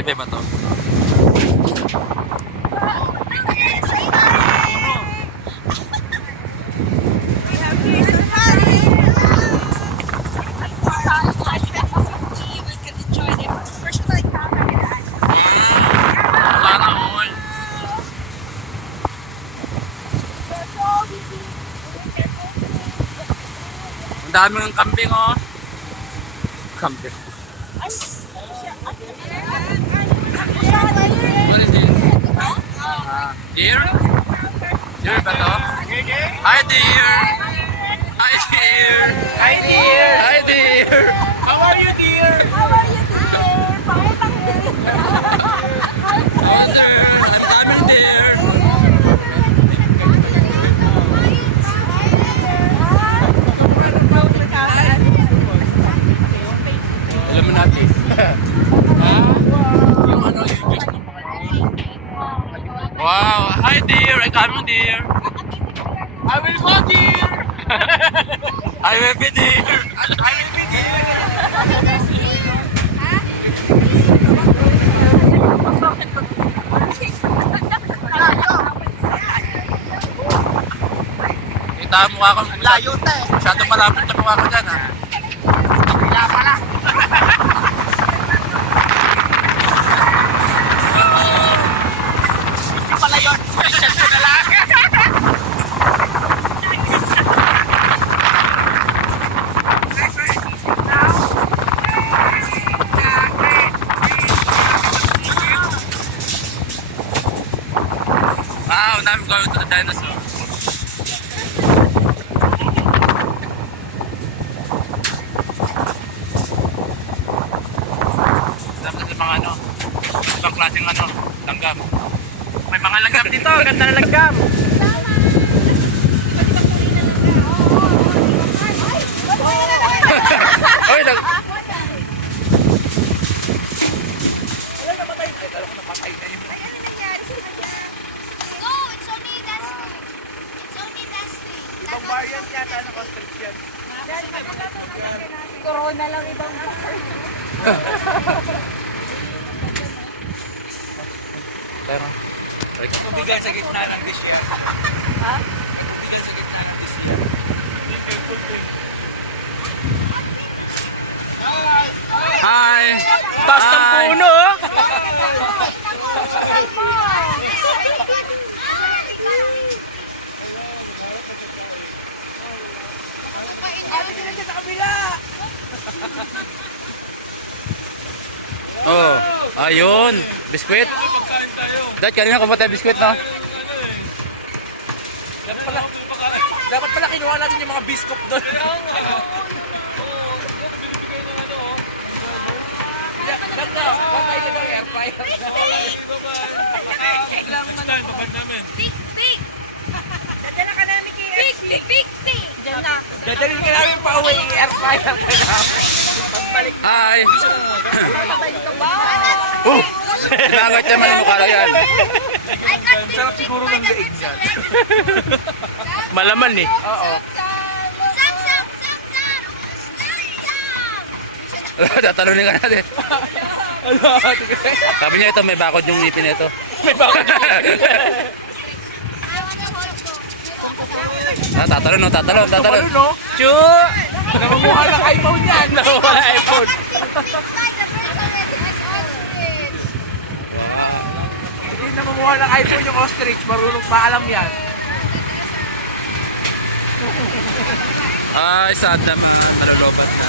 Ibe ba to? Ang dami ng kambing, oh. Kambing. What is this? Deer? Deer ba to? Hi, deer! Hi, deer! Hi dear! Hi, deer! How are you dear? Mother, ang daming deer! Alam mo natin. Yung ano, yung juice ng mga wow! Hi, deer! I come deer! I will go dear! I will be deer! I will be dear! Kita ang mukha ko. Layo ta eh! Masyadong malapit sa mukha ko dyan, ha? Wala pala! Hindi pala yun! Special ko na lang! Wow, now I'm going to the dinosaur. Dapat sa mga ano, ibang klaseng ano, langgam. May mga langgam dito! Ganda na langgam! Oy, nag... Wala namatay! Ay, talo ko napatay na yun. Ibang variant yata ng ostrich yan. Corona lang ibang Tayo nga. Kubigan sa gitna ng dish yan. Ha? Kubigan sa gitna ng dish yan. Hi! Taas ng Hi! puno! Sabi ko na dyan sa kabila! Oh, ayun. Biskwit. Dad, kanina kumatay biskwit, no? Dapat pala kinuha natin yung mga biskop doon. Ganda! Baka isa daw air fryer. Dadalhin ka namin pa uwi yung air fryer. Pagbalik Hi! Nagat naman ang mukha lang yan. sarap siguro ng leeg niyan. Malaman eh. Oo. Tatalunin ka natin. Sabi niya ito, may bakod yung ngipin nito. May bakit. Tatalon, no? Tatalon. no? Chu! Namumuha ng iPhone yan. Namumuha ng iPhone. Hindi namumuha ng iPhone yung ostrich. Marunong pa alam yan. Ay, sad naman. Malulobot na.